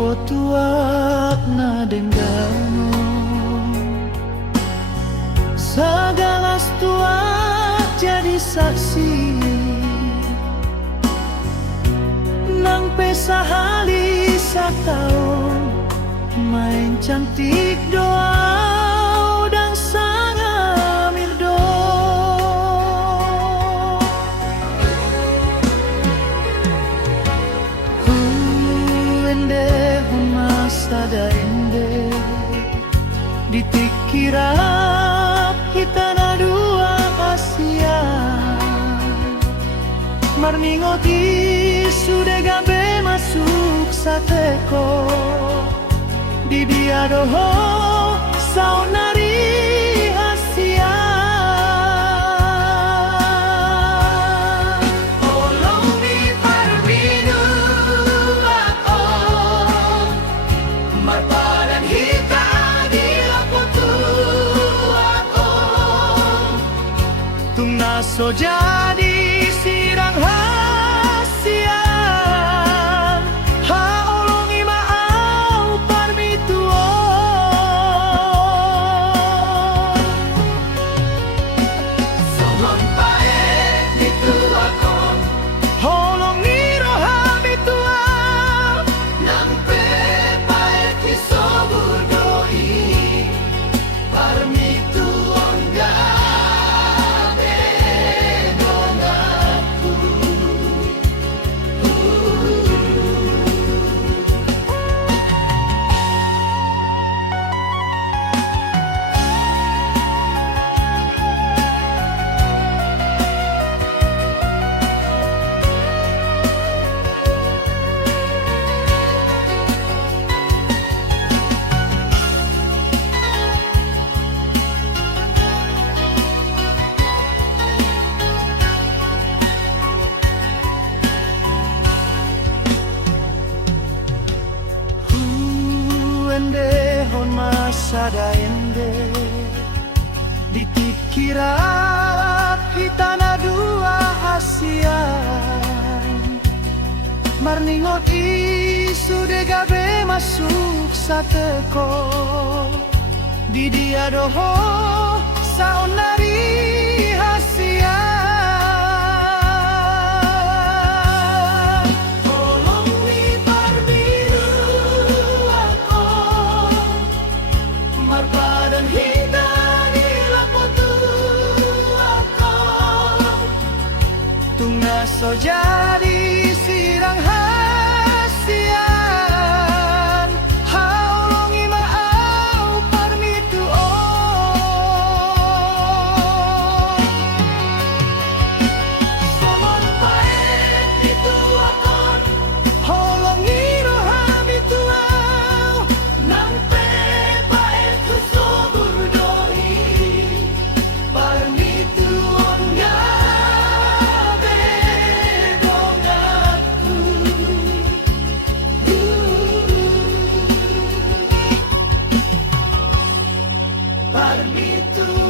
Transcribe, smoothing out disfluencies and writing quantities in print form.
Apo tuak na denggamu segala tuak jadi saksi nang pesa hali sakau main cantik doa dan sangat mirdo ende masa ende ditikirap kita na dua Asia marningoti sudah gabe masuk sateko di dia doho saunari Asia olongi parminu ako marpadan hita di lapotu ako tung naso jadi sirang hasian ha olongi maau parmituon solon pae itu ako olongi rohami tua nampe pae kisobudoi parmituon gabe dongaku ende hon masa ende ditikirap kita na dua hasian marningot isu de gabe masuk sateko di dia doho saunari hasian marpadan hita di lapotu ako tung naso jadi sirang hasian ha olongi maau parmituon solon pae itu akon olongi rohami tuau nampe Parmituon